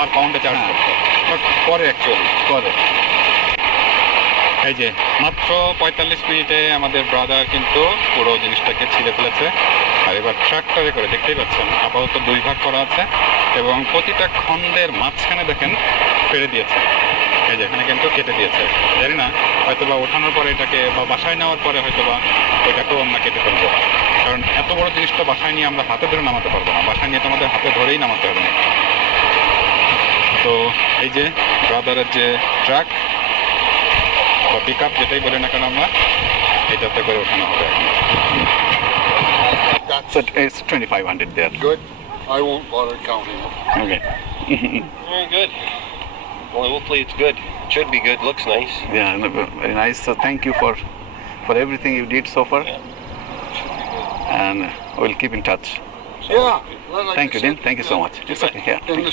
পার পাউন্ডে charge করতো, but পরে actually করে। এই যে মাত্র 45 মিনিটে আমাদের ব্রাদার কিন্তু পুরো জিনিসটাকে ছিঁড়ে ফেলেছে। আর এবার ট্রাক্টরে করে দেখতেই পাচ্ছেন আপাতত 2 ভাগ করা আছে এবং প্রতিটা খণ্ডের মাঝখানে দেখেন ফেলে দিয়েছে। এই যে এখানে কিন্তু কেটে দিয়েছে। জানি না হয়তো বা ওঠানোর পরে এটাকে বা বাসায় নেওয়ার পরে হয়তো বা ওইটাকেও আমরা কেটে ফেলবো, কারণ এত বড় জিনিসটা বাসায় নিয়ে আমরা হাতে ধরে নামাতে পারবো না, বাসায় নিয়ে তো আমাদের হাতে ধরেই নামাতে হবে। তো এই যে ব্রাদারের যে ট্রাক বা পিক আপ যেটাই বলি না কেন আমরা, এটাতে করে ওঠানো হবে এখন। That's So it's 2500 there. good. I won't bother counting it. Okay. Very good. Well, hopefully it's good. Should be good. Looks nice. Yeah, no, very nice. So thank you for everything you did so far, Yeah. Should be good. and we'll keep in touch. Yeah. Well, like Thank I you, Dean. said, Thank you so much. It's okay. Yeah. In the